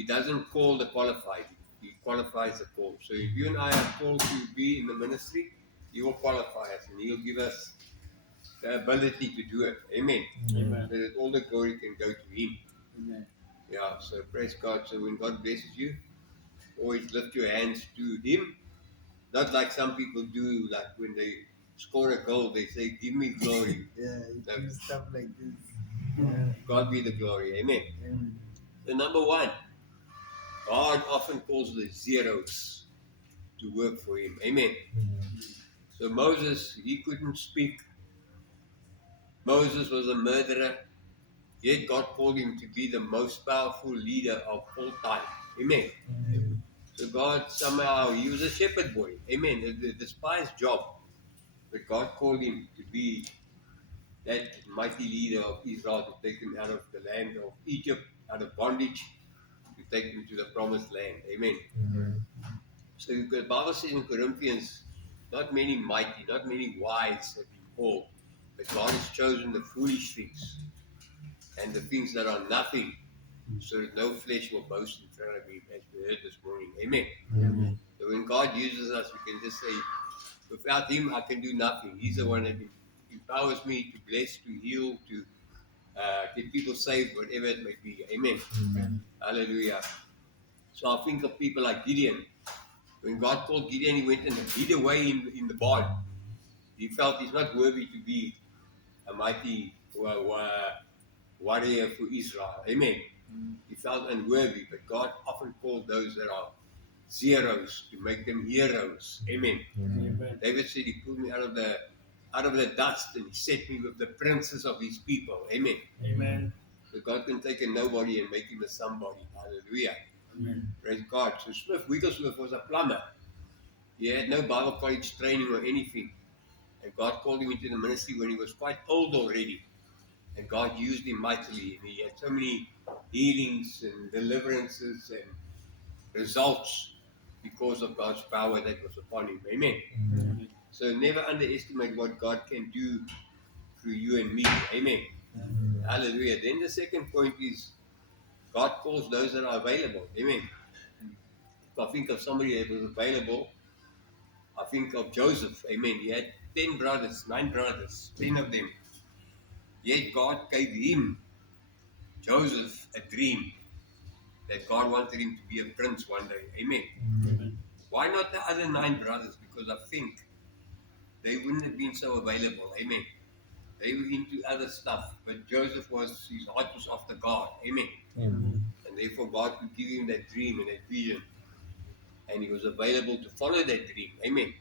He doesn't call the qualified. He qualifies the call. So if you and I are called to be in the ministry, He will qualify us and He'll give us the ability to do it. Amen. Amen. So that all the glory can go to Him. Amen. Yeah, so praise God. So when God blesses you, always lift your hands to Him. Not like some people do, like when they score a goal, they say, "Give me glory." Yeah, No. do stuff like this. Yeah. God be the glory. Amen. Amen. So number one, God often calls the zeros to work for Him. Amen. So Moses, he couldn't speak. Moses was a murderer. Yet God called him to be the most powerful leader of all time. Amen. So God somehow, he was a shepherd boy. Amen. The despised job. But God called him to be that mighty leader of Israel, to take them out of the land of Egypt, out of bondage, to take them to the promised land. Amen. So the Bible says in Corinthians, not many mighty, not many wise have been called, but God has chosen the foolish things and the things that are nothing, so that no flesh will boast in front of Him, as we heard this morning. Amen. Amen. So when God uses us, we can just say, without Him, I can do nothing. He's the one that empowers me to bless, to heal, to get people saved, whatever it may be. Amen. Amen. Hallelujah. So I think of people like Gideon. When God called Gideon, he went and hid away in the barn. He felt he's not worthy to be a mighty warrior for Israel. Amen. He felt unworthy, but God often called those that are zeros to make them heroes. Amen. Amen. David said, He pulled me out of the dust and He set me with the princes of His people. Amen. Amen. So God can take a nobody and make him a somebody. Hallelujah. Amen. Praise God. So Smith Wigglesworth was a plumber. He had no Bible college training or anything. And God called him into the ministry when he was quite old already. And God used him mightily. And he had so many healings and deliverances and results because of God's power that was upon him. Amen. Amen. So never underestimate what God can do through you and me. Amen. Hallelujah. Then the second point is God calls those that are available. Amen. If I think of somebody that was available, I think of Joseph. Amen. He had 10 brothers, 9 brothers, 10 of them. Yet God gave him, Joseph, a dream that God wanted him to be a prince one day. Amen. Amen. Why not the other 9 brothers? Because I think they wouldn't have been so available. Amen. They were into other stuff. But Joseph his heart was after God. Amen. Amen. And therefore God could give him that dream and that vision. And he was available to follow that dream. Amen.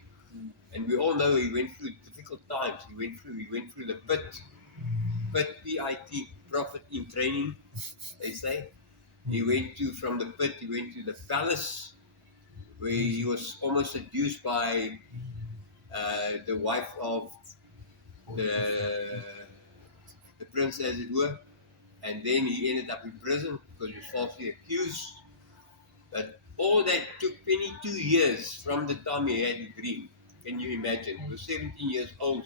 And we all know he went through difficult times. He went through the pit, P-I-T, prophet in training, they say. From the pit, he went to the palace, where he was almost seduced by the wife of the prince, as it were. And then he ended up in prison because he was falsely accused. But all that took 22 years from the time he had the dream. Can you imagine? He was 17 years old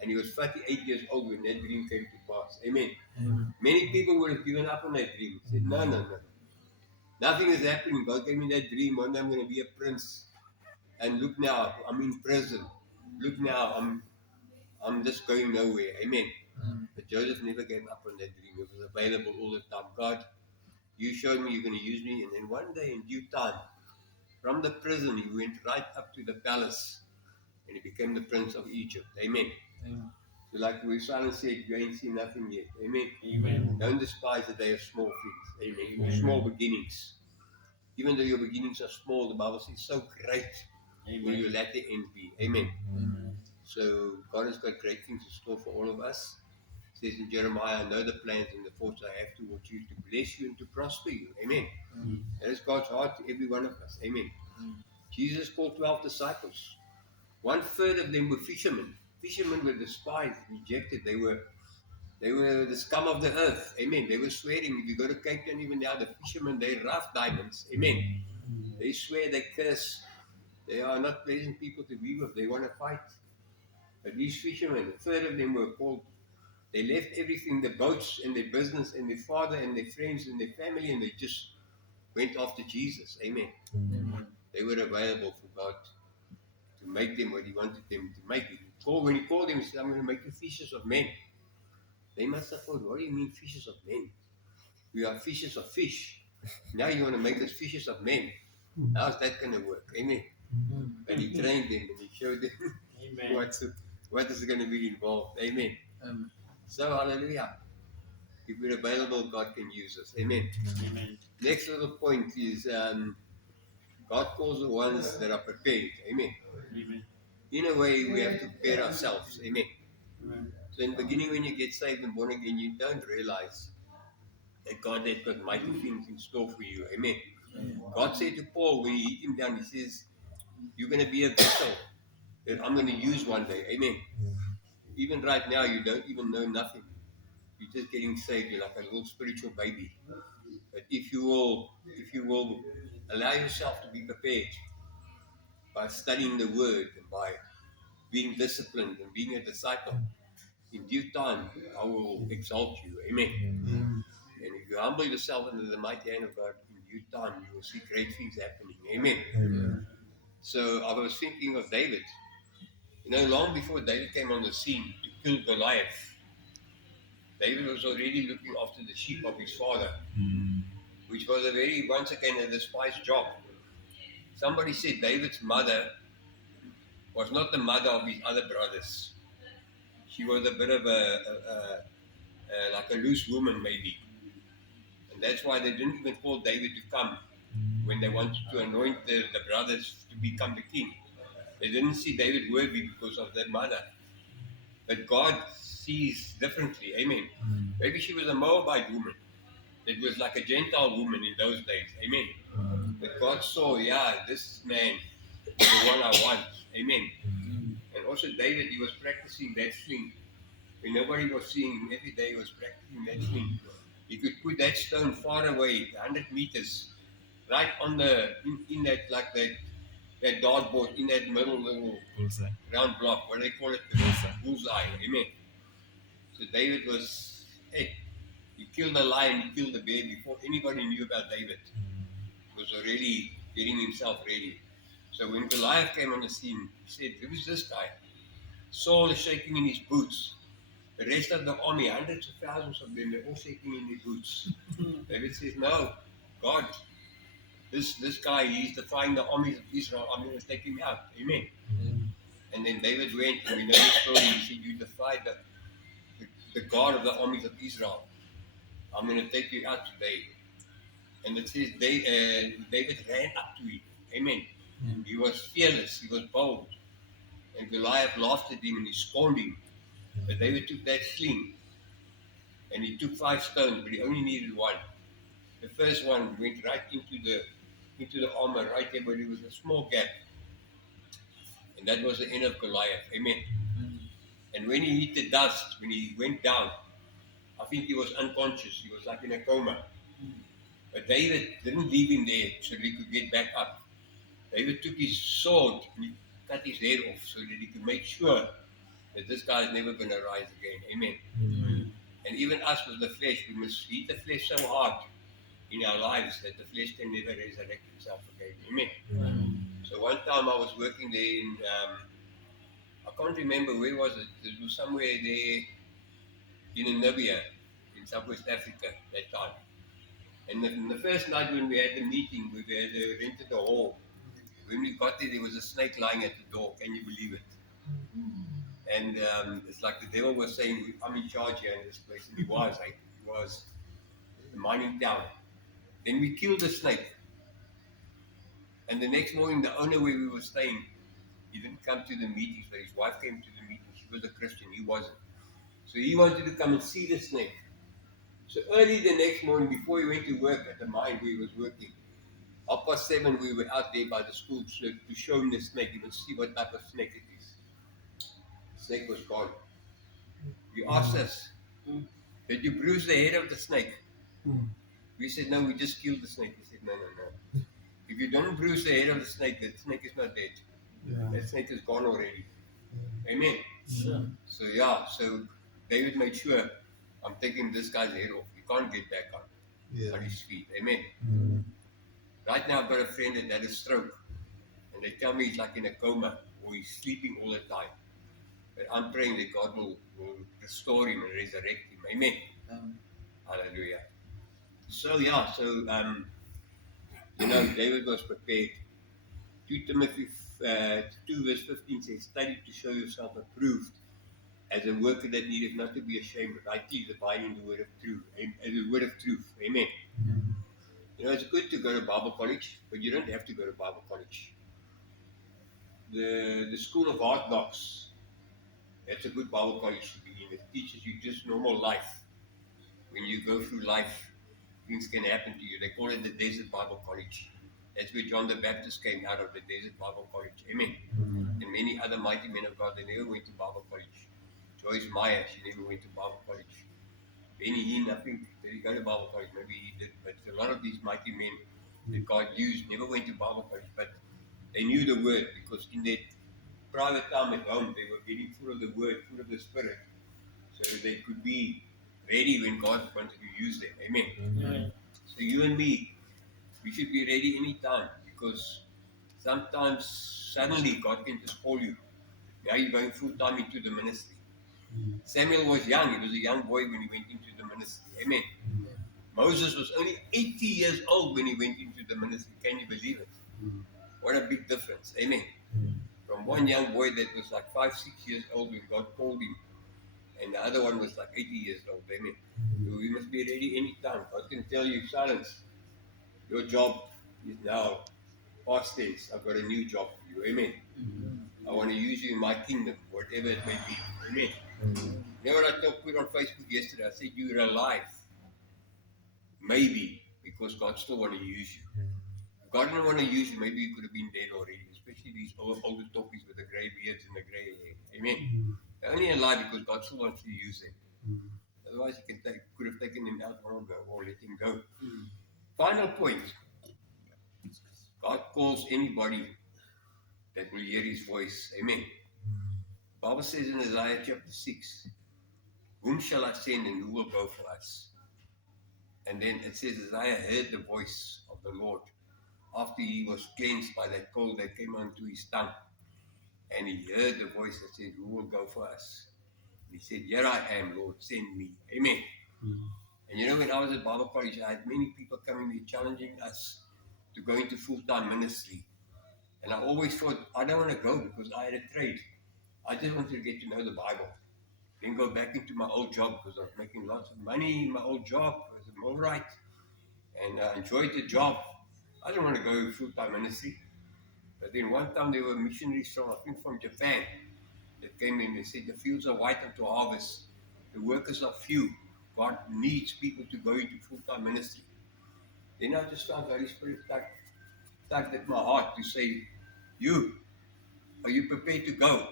and he was 38 years old when that dream came to pass. Amen. Amen. Many people would have given up on that dream. Said, no. Nothing is happening. God gave me that dream. One day I'm going to be a prince. And look now, I'm in prison. Look now, I'm just going nowhere. Amen. But Joseph never gave up on that dream. It was available all the time. God, you showed me you're going to use me. And then one day in due time, from the prison, he went right up to the palace and he became the prince of Egypt. Amen. Amen. So like Simon said, you ain't seen nothing yet. Amen. Amen. Don't despise the day of small things. Amen. Or Amen. small beginnings. Even though your beginnings are small, the Bible says so great will your latter end be. Amen. Amen. So God has got great things in store for all of us. It says in Jeremiah, I know the plans and the thoughts I have towards you to bless you and to prosper you. Amen. That is God's heart to every one of us. Amen. Jesus called 12 disciples. 1/3 of them were fishermen. Fishermen were despised, rejected. They were the scum of the earth. Amen. They were swearing. If you go to Cape Town, even now, the fishermen, they rough diamonds. Amen. They swear, they curse. They are not pleasant people to be with. They want to fight. But these fishermen, 1/3 of them were called. They left everything, the boats and their business and their father and their friends and their family, and they just went after Jesus. Amen. Amen. They were available for God to make them what He wanted them to make. When He called them, He said, I'm going to make you fishers of men. They must have thought, what do you mean fishers of men? We are fishers of fish. Now you want to make us fishers of men. How's that going to work? Amen. And He trained them and He showed them Amen. what is going to be involved. Amen. Amen. So, hallelujah. If we're available, God can use us. Amen. Amen. Next little point is God calls the ones that are prepared. Amen. Amen. In a way, we have to prepare ourselves. Amen. Amen. So in the beginning, when you get saved and born again, you don't realize that God has got mighty things in store for you. Amen. God said to Paul when he hit him down, He says, you're going to be a vessel that I'm going to use one day. Amen. Even right now, you don't even know nothing. You're just getting saved. You're like a little spiritual baby. But if you will allow yourself to be prepared by studying the Word and by being disciplined and being a disciple, in due time, I will exalt you. Amen. Amen. And if you humble yourself under the mighty hand of God, in due time, you will see great things happening. Amen. Amen. So I was thinking of David. You know, long before David came on the scene to kill Goliath, David was already looking after the sheep of his father, which was once again, a despised job. Somebody said David's mother was not the mother of his other brothers. She was a bit of like a loose woman, maybe. And that's why they didn't even call David to come when they wanted to anoint the brothers to become the king. They didn't see David worthy because of their mother. But God sees differently. Amen. Maybe she was a Moabite woman. It was like a Gentile woman in those days. Amen. But God saw, this man is the one I want. Amen. And also David, he was practicing that sling. When nobody was seeing him, every day he was practicing that sling. He could put that stone far away, 100 meters, right on in that, like that dartboard, in that middle little Bullseye. round block, what do they call it? Bullseye. Bullseye. Amen. So David was, he killed a lion, he killed a bear before anybody knew about David. He was already getting himself ready. So when Goliath came on the scene, he said, who's this guy? Saul is shaking in his boots. The rest of the army, hundreds of thousands of them, they're all shaking in their boots. David says, no, God, this guy, he's defying the armies of Israel. I'm going to take him out. Amen. And then David went, and we know the story. He said, you defied the God of the armies of Israel. I'm going to take you out today. And it says David ran up to him. Amen. He was fearless. He was bold. And Goliath laughed at him and he scorned him. But David took that sling and he took 5 stones, but he only needed one. The first one went right into the armor, right there, but it was a small gap. And that was the end of Goliath. Amen. And when he hit the dust, when he went down, I think he was unconscious. He was like in a coma. But David didn't leave him there so that he could get back up. David took his sword and he cut his head off so that he could make sure that this guy is never going to rise again. Amen. And even us with the flesh, we must eat the flesh so hard in our lives that the flesh can never resurrect itself again. Amen. So one time I was working there in, I can't remember where was it. It was somewhere there in Namibia, in Southwest Africa, that time. And the first night when we had the meeting, we had rented a hall. When we got there was a snake lying at the door. Can you believe it? And it's like the devil was saying, I'm in charge here in this place. And he was the mining town. Then we killed the snake. And the next morning, the owner where we were staying, he didn't come to the meetings, but his wife came to the meeting. She was a Christian, he wasn't. So he wanted to come and see the snake. So early the next morning, before he went to work at the mine where he was working, 7:30, we were out there by the school to show him the snake. He would see what type of snake it is. The snake was gone. He asked us, did you bruise the head of the snake? We said, no, we just killed the snake. He said, no. If you don't bruise the head of the snake is not dead. That snake is gone already. Amen. Sure. So David made sure, I'm taking this guy's head off. He can't get back on his feet. Amen. Right now, I've got a friend that had a stroke, and they tell me he's like in a coma or he's sleeping all the time. But I'm praying that God will restore him and resurrect him. Amen. Hallelujah. So, David was prepared. 2 Timothy 2 verse 15 says, study to show yourself approved as a worker that needeth not to be ashamed, but rightly dividing the word of truth. The word of truth. Amen. It's good to go to Bible college, but you don't have to go to Bible college. The School of Hard Knocks, that's a good Bible college to be in. It teaches you just normal life. When you go through life, things can happen to you. They call it the Desert Bible College. That's where John the Baptist came out of, the Desert Bible College. Amen. And many other mighty men of God, they never went to Bible college. Joyce Meyer, she never went to Bible college. Benny Hinn, I think, did he go to Bible college? Maybe he did. But a lot of these mighty men that God used never went to Bible college. But they knew the word, because in their private time at home, they were getting full of the word, full of the Spirit, so that they could be ready when God wanted to use them. Amen. Amen. So you and me, we should be ready anytime, because sometimes suddenly God can just call you. Now you're going full time into the ministry. Samuel was young. He was a young boy when he went into the ministry. Amen. Moses was only 80 years old when he went into the ministry. Can you believe it? What a big difference. Amen. From one young boy that was like 5, 6 years old when God called him, and the other one was like 80 years old. Amen. So we must be ready anytime. God can tell you, silence. Your job is now past tense. I've got a new job for you. Amen. I want to use you in my kingdom, whatever it may be. Amen. You know what I put on Facebook yesterday? I said, you're alive. Maybe, because God still want to use you. If God didn't want to use you, maybe you could have been dead already, especially these older talkies with the grey beards and the grey hair. Amen. They're only alive because God still wants to use them. Otherwise, he could have taken him out long ago or let him go. Final point. God calls anybody that will hear his voice. Amen. The Bible says in Isaiah chapter 6, whom shall I send and who will go for us? And then it says Isaiah heard the voice of the Lord after he was cleansed by that cold that came onto his tongue. And he heard the voice that said, who will go for us? And he said, here I am, Lord, send me. Amen. And when I was at Bible college, I had many people coming here challenging us to go into full-time ministry. And I always thought, I don't want to go because I had a trade. I just wanted to get to know the Bible. Then go back into my old job because I was making lots of money in my old job. I was all right. And I enjoyed the job. I didn't want to go full-time ministry. But then one time there were missionaries from, I think from Japan, that came in and said, the fields are white unto harvest. The workers are few. God needs people to go into full-time ministry. Then I just felt Holy Spirit tugged at my heart to say, are you prepared to go?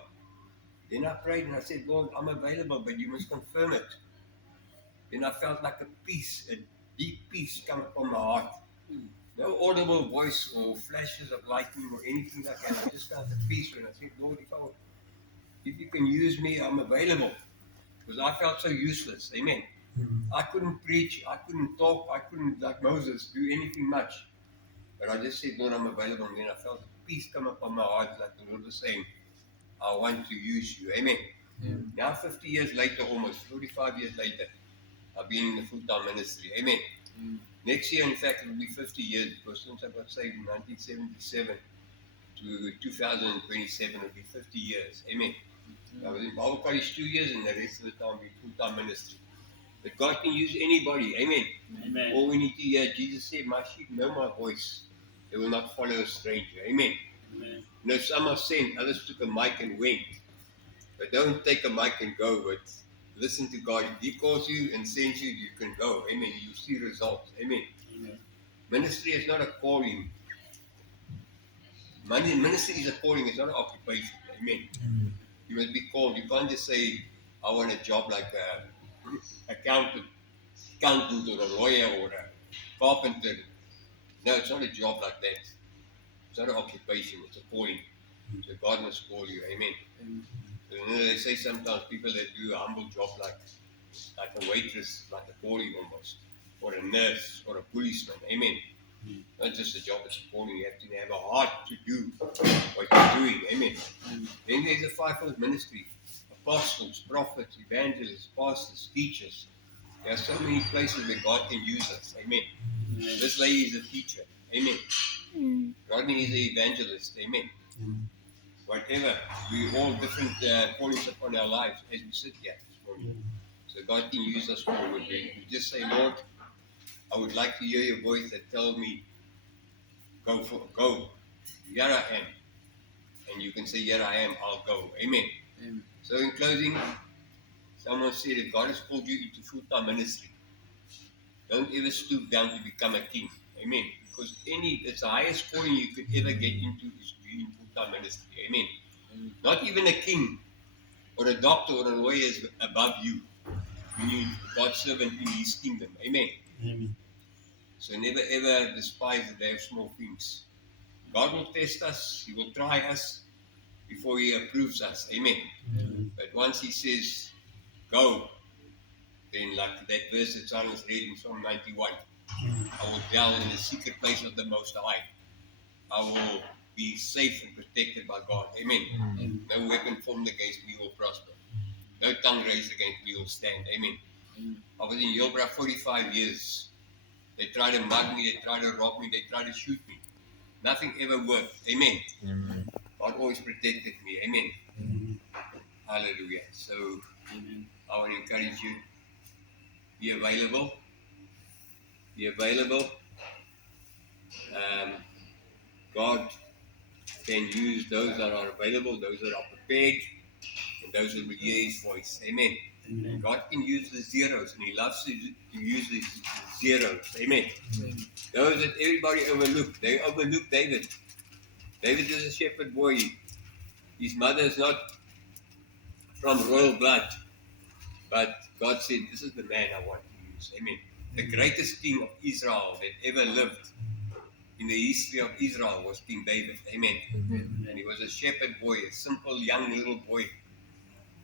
Then I prayed and I said, Lord, I'm available, but you must confirm it. Then I felt like a peace, a deep peace come upon my heart. No audible voice or flashes of lightning or anything like that. I just felt a peace when I said, Lord, if you can use me, I'm available. Because I felt so useless. Amen. I couldn't preach, I couldn't talk, I couldn't, like Moses, do anything much. But I just said, Lord, I'm available. And then I felt a peace come upon my heart, like the Lord was saying, I want to use you. Amen. Now 50 years later, almost 45 years later, I've been in the full-time ministry. Amen. Next year, in fact, it will be 50 years, because since I got saved in 1977 to 2027, it will be 50 years. Amen. I was in Bible college 2 years, and the rest of the time in full-time ministry. But God can use anybody. Amen. Amen. All we need to hear, Jesus said, my sheep know my voice. They will not follow a stranger. Amen. Amen. Some are sent, others took a mic and went. But don't take a mic and go, but listen to God. If He calls you and sends you, you can go. Amen. You see results. Amen. Amen. Ministry is not a calling. Ministry is a calling, it's not an occupation. Amen. You must be called. You can't just say, I want a job like an accountant or a lawyer or a carpenter. No, it's not a job like that. It's not an occupation, it's a calling. So God must call you. Amen. They say sometimes people that do a humble job like a waitress, like a calling almost, or a nurse, or a policeman. Amen. Not just a job, it's a calling. You have to have a heart to do what you're doing. Amen. Then there's a fivefold ministry: apostles, prophets, evangelists, pastors, teachers. There are so many places where God can use us. Amen. This lady is a teacher. Amen. Rodney is an evangelist. Amen. Whatever, we all different callings upon our lives as we sit here this morning. So God can use us forward. We just say, Lord, I would like to hear your voice that tells me, go. Here I am. And you can say, here I am, I'll go. Amen. Amen. So in closing, someone said that God has called you into full-time ministry. Don't ever stoop down to become a king. Amen. Because it's the highest calling you could ever get into is to be in full-time ministry. Amen. Not even a king or a doctor or a lawyer is above you. You need God's servant in his kingdom. Amen. Amen. So never ever despise the day of small things. God will test us. He will try us before he approves us. Amen. But once he says, go, then like that verse that Charles read in Psalm 91, I will dwell in the secret place of the Most High. I will be safe and protected by God. Amen. No weapon formed against me will prosper. No tongue raised against me will stand. Amen. I was in Yilbra 45 years. They tried to mug me, they tried to rob me, they tried to shoot me. Nothing ever worked. Amen. God always protected me. Amen. Hallelujah. So I want to encourage you, be available. Be available. God can use those that are available, those that are prepared, and those that will hear his voice. Amen. Amen. God can use the zeros, and he loves to use the zeros. Amen. Amen. Those that everybody overlooked, they overlooked David. David is a shepherd boy. His mother is not from royal blood, but God said, this is the man I want to use. Amen. The greatest king of Israel that ever lived in the history of Israel was King David. Amen. Amen. And he was a shepherd boy, a simple young little boy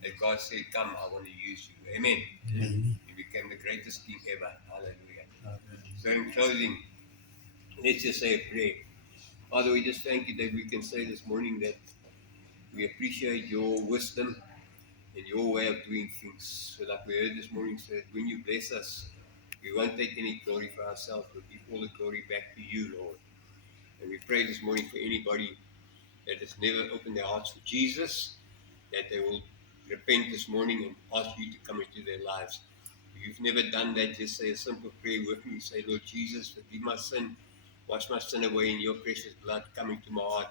that God said, come, I want to use you. Amen. Amen. He became the greatest king ever. Hallelujah. Amen. So in closing, let's just say a prayer. Father, we just thank you that we can say this morning that we appreciate your wisdom and your way of doing things. So like we heard this morning, said, when you bless us, we won't take any glory for ourselves, but give all the glory back to you, Lord. And we pray this morning for anybody that has never opened their hearts for Jesus, that they will repent this morning and ask you to come into their lives. If you've never done that, just say a simple prayer with me. Say, Lord Jesus, forgive my sin, wash my sin away in your precious blood, come into my heart,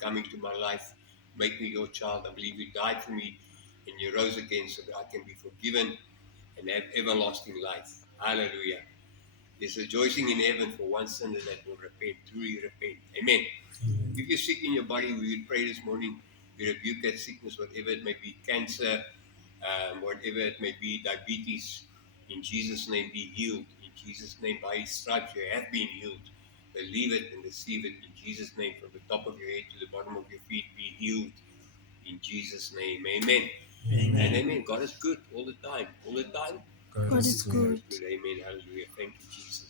come into my life, make me your child. I believe you died for me and you rose again so that I can be forgiven and have everlasting life. Hallelujah. There's rejoicing in heaven for one sinner that will repent, truly repent. Amen. If you're sick in your body, we will pray this morning. We rebuke that sickness, whatever it may be, cancer, whatever it may be, diabetes. In Jesus' name, be healed. In Jesus' name, by his stripes, you have been healed. Believe it and receive it in Jesus' name. From the top of your head to the bottom of your feet, be healed. In Jesus' name, amen. Amen. And amen. God is good all the time. All the time. God is good. Amen. Hallelujah. Thank you, Jesus.